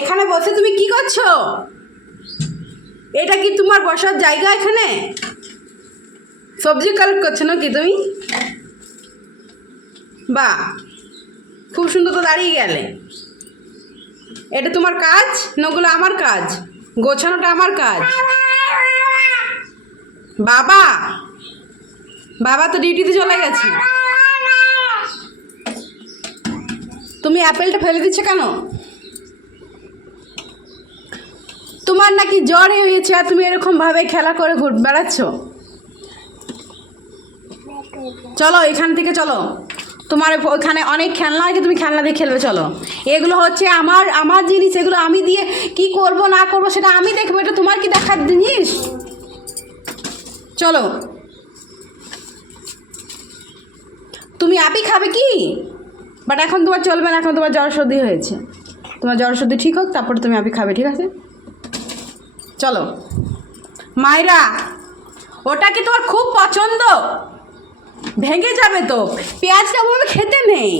এখানে বসে তুমি কি করছো? এটা কি তোমার বসার জায়গা? এখানে সবজি কালেক্ট করছো নাকি তুমি? বাহ, খুব সুন্দর তো দাঁড়িয়ে গেলে। এটা তোমার কাজ না ওগুলো আমার কাজ? গোছানোটা আমার কাজ। বাবা বাবা তো ডিউটিতে চলে গেছে। তুমি অ্যাপেলটা ফেলে দিচ্ছ কেন? তোমার নাকি জ্বর হয়েছে আর তুমি এরকমভাবে খেলা করে বেড়াচ্ছ? চলো এখান থেকে চলো, তোমার ওখানে অনেক খেলনা আছে, তুমি খেলনা দিয়ে খেলবে। চলো, এগুলো হচ্ছে আমার আমার জিনিস, এগুলো আমি দিয়ে কি করব না করব সেটা আমি দেখবো, এটা তোমার কি দেখার জিনিস? চলো। তুমি আপি খাবে কি? বাট এখন তোমার চলবে না, এখন তোমার জ্বর সর্দি হয়েছে। তোমার জ্বর সর্দি ঠিক হোক তারপরে তুমি আপি খাবে, ঠিক আছে? চলো। মায়েরা, ওটা কি তোমার খুব পছন্দ? ভেঙে যাবে তো, পেঁয়াজটা ওভাবে খেতে নেই।